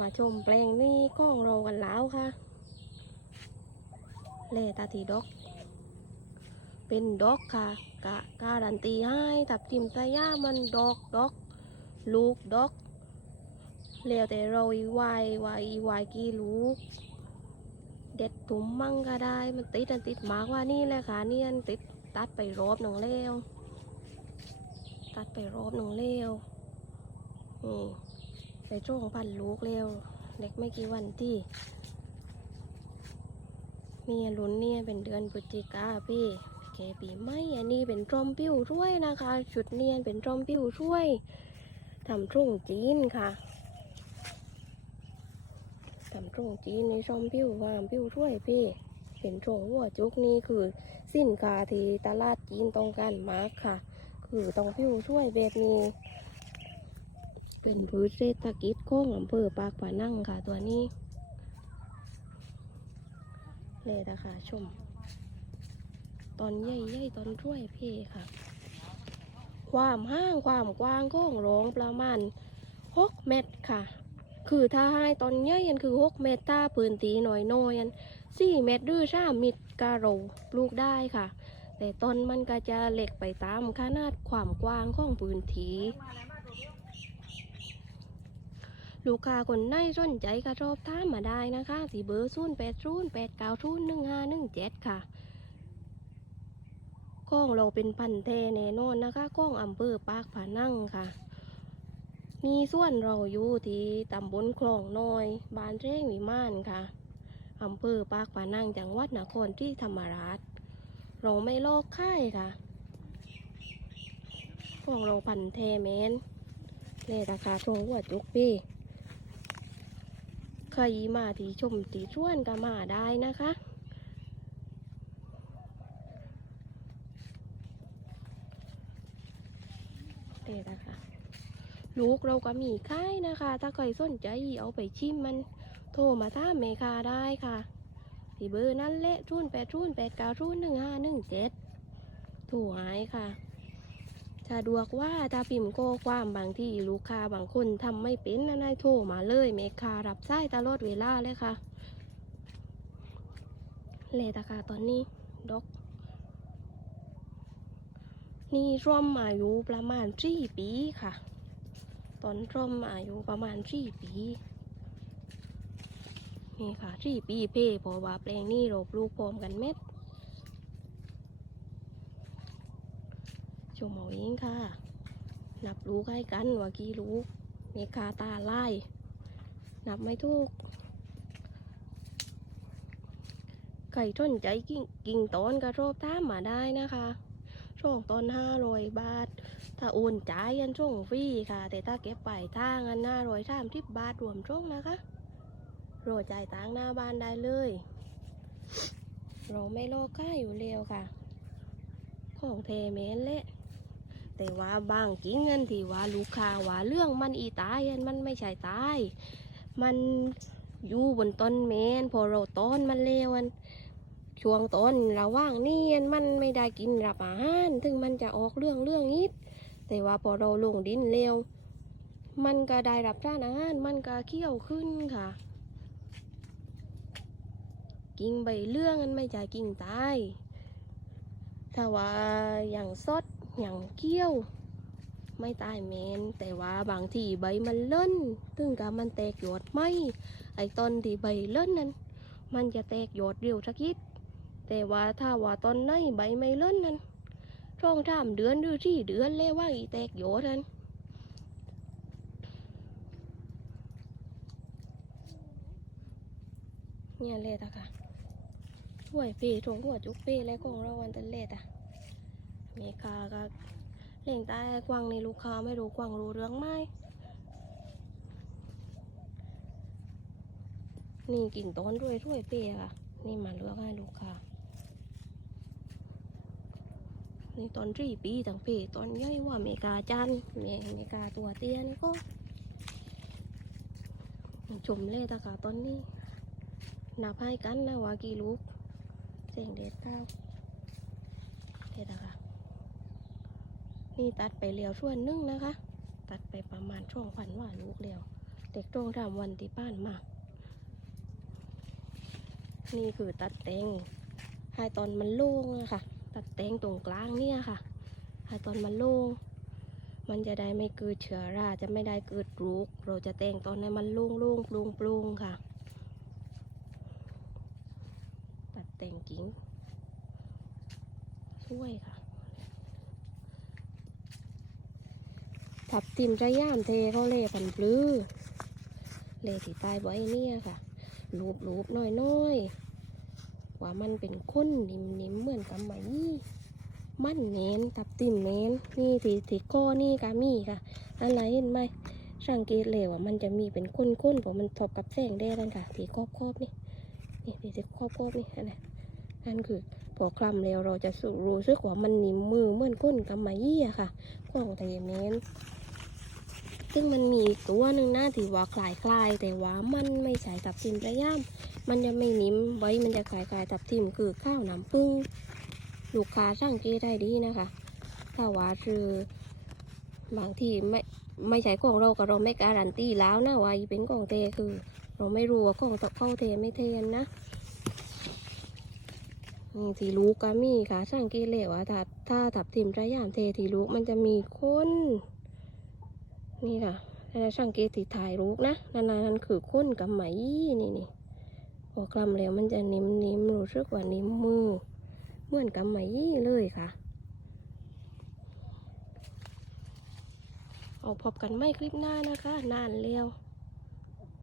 มาชมแปลงนี้ก้องเรากันแล้วค่ะเลตาทีดอก เป็นดอกค่ะกะการันตีให้ตับทิมสายามันดอกดอก ลูกดอกแล้วแต่เราอีวายว่าอีวายกี่ลูก เด็ดถุมมั่งก็ได้มันติดอันติดหมากว่านี่แหละค่ะนี่อันติดตัดไปรอบหนึ่งแล้วตัดไปรอบหนึ่งแล้วนี่ ไปช่วงพันลูกแล้วเด็กไม่กี่วันที่ มีลุ้นเนี่ยเป็นเดือนพฤศจิกาพี่แกปีไม่อันนี้เป็นรอมปิ้วช่วยนะคะชุดเนียนเป็นรอมปิ้วช่วยทำทุ่งจีนค่ะทำทุ่งจีนในรอมปิ้ววามปิ้วช่วยพี่ เป็นช่วงหัวจุกนี่คือสินค้าที่ตลาดจีนต้องการมากค่ะ คือต้องปิ้วช่วยแบบนี้ เป็นพืชเศรษฐกิจของอำเภอปากผานั่งค่ะตัวนี้เลยนะคะชม ตอนใหญ่ๆตอนช่วยเพค่ะ ความห้างความกว้างของโรงประมาณหกเมตรค่ะ คือถ้าให้ตอนใหญ่ยันคือหกเมตรถ้าพื้นทีหน่อยน้อยยันสี่เมตรหรือสามเมตรกะโรปลูกได้ค่ะ แต่ต้นมันก็จะเล็กไปตามขนาดความกว้างของพื้นที่ ลูกค้าคนไหนสนใจก็ชอบถามมาได้นะคะที่เบอร์ศูนย์แปดศูนย์แปดเก้าศูนย์หนึ่งห้าหนึ่งเจ็ดค่ะก้องเราเป็นพันธุ์แท้แน่นอนนะคะก้องอำเภอปากผานั่งค่ะ มีส่วนเราอยู่ที่ตำบลคลองน้อยบ้านเร่งวิมานค่ะอำเภอปากผานั่งจังหวัดนครที่ธรรมราชเราไม่โลกค่ายค่ะพวกเราพันเทเมนเลยราคาโชว์หัวจุกพี่ ใครมาที่ชมตีชวนก็มาได้นะคะเลยนะคะลูกเราก็มีค่ายนะคะ ถ้าใครสนใจเอาไปชิมมันโทรมาถามเมคาได้ค่ะที่เบอร์นั่นแหละรุ่นแปดรุ่นแปดเก้ารุ่นหนึ่งห้าหนึ่งเจ็ดถูกหายค่ะ สะดวกว่าถ้าพิมพ์โก้ความบางที่ลูกค้าบางคนทำไม่เป็นนั่นได้โทรมาเลยเมคารับสายตลอดเวลาเลยค่ะเลตะค่ะตอนนี้ดอกนี่ร่วมอายุประมาณสี่ปีค่ะ ตอนร่วมอายุประมาณสี่ปีนี่ค่ะที่ปีเพ่เพราะว่าแปลงนี้เราปลูกพร้อมกันเม็ด ชมเอาเองค่ะ นับลูกให้กันว่ากี่ลูกมีคาตาไล่นับไม่ถูกใครสนใจกิ่งกิ่งต้นก็รอบตามมาได้นะคะช่วงต้นห้าร้อยบาท ถ้าโอนจ่ายยันช่วงฟรีค่ะ แต่ถ้าเก็บปลายทางันห้าร้อยสามสิบบาทรวมช่วงนะคะโรยจ่ายตังหน้าบ้านได้เลย เราไม่โลกค่าอยู่เร็วค่ะ ของเทเมนเละ แต่ว่าบางกิ้งเงินที่ว่าลูกค้าว่าเรื่องมันอีตายันมันไม่ใช่ตาย มันอยู่บนต้นเมนพอเราต้นมันเลวันช่วงต้นระว่างนี้อันมันไม่ได้กินรับอาหารถึงมันจะออกเรื่องเรื่องนิดแต่ว่าพอเราลงดินเร็ว มันก็ได้รับสารอาหารมันก็เคี้ยวขึ้นค่ะ กิ่งใบเลื่องมันไม่ใช่กิ่งตายถ้าว่าอย่างสด อย่างเกี้ยว ไม่ตายเมนแต่ว่าบางทีใบมันเล่นถึงกับมันแตกยอดไม่ ไอ้ต้นที่ใบเล่นนั้น มันจะแตกยอดเร็วสักนิดแต่ว่าถ้าว่าต้นไหนใบไม่เล่นนั้นช่องสามเดือนหรือที่เดือนเลยว่าอีแตกยอดนั้นเนี่ยเลดอะค่ะห่วยปีถงหัวจุกปีแล้วของเราวันตันเลดอะ อเมริกาก็เล่งใต้กวางในลูกค้าไม่รู้กวางรู้เรื่องไหมนี่กิ่งต้นด้วยด้วยเปียค่ะ นี่มาเลือกให้ลูกค้านี่ตอนรีปีต่างปีตอนย่อยว่าเมกาจันเมริกาตัวเตี้ยนี่ก็ชมเลยตะค่ะตอนนี้นับให้กันนะว่ากี่ลูกเสียงเด็ดข้าวเด็ดนะคะ นี่ตัดไปเลี้ยวช่วนนึงนะคะ ตัดไปประมาณช่วงพันว่าลูกเลียวเด็กตรงทำวันที่ป้านมานี่คือตัดแต่งให้ตอนมันโล่งอะคะตัดแต่งตรงกลางเนี่ยค่ะให้ตอนมันโล่งมันจะได้ไม่เกิดเชื้อราจะไม่ได้เกิดโรคเราจะแต่งตอนให้มันโล่งโล่งปร่งปร่งค่ะ ตัดแต่งกิ่งช่วยค่ะ ทับทิมระย่ามเทเขาเล่พันปลื้อเล่ที่ใตายไว้เนี่ยค่ะลูบลูบน้อยน้อยๆว่ามันเป็นข้นนิ่มนิ่มๆเหมือนกับไหมมันเน้นทับทิมเน้นนี่ที่ที่ก้อนี่กามีค่ะ อะไรเห็นไหมสังเกตเลยว่ามันจะมีเป็นข้นๆเพราะมันทบกับแสงแดดนั่นค่ะที่ครอบครอบๆนี่นี่ที่ที่ครอบครอบๆนี่อันนั้นั่นคือพอคลำแล้วเราจะสูรู้สึกว่ามันนิ่มมือเหมือนก้นกับไหมอะค่ะกล้องแต่เน้น ซึ่งมันมีตัวหนึ่งหนะที่ว่าคลายคลายๆแต่ว่ามันไม่ใช่ทับทิมระย่ำมันจะไม่นิ่มไว้มันจะคลายคลายๆทับทิมคือข้าวน้ำผึ้งลูกค้าสังเกตได้ดีนะคะถ้าว่าคือบางทีไม่ไม่ใช่ของเราก็เราไม่การันตีแล้วนะว่าอีเป็นของเทคือ เราไม่รู้ว่าของตกเข้าเทไม่เทนนะนี่ทีลูกก็มีค่ะสังเกตเลยว่าถ้าถ้าทับทิมระย่ำเทที่ลูกมันจะมีข้น นี่ค่ะนันช่างเกตที่ถ่ายรูกนะนานนั่นคือข้นกับไหมนี่นี่พอกลำแล้วมันจะนิ่มๆรู้สึกว่านิ่มมือ เหมือนกับไหมเลยค่ะ เอาพบกันไม่คลิปหน้านะคะ นานแล้ว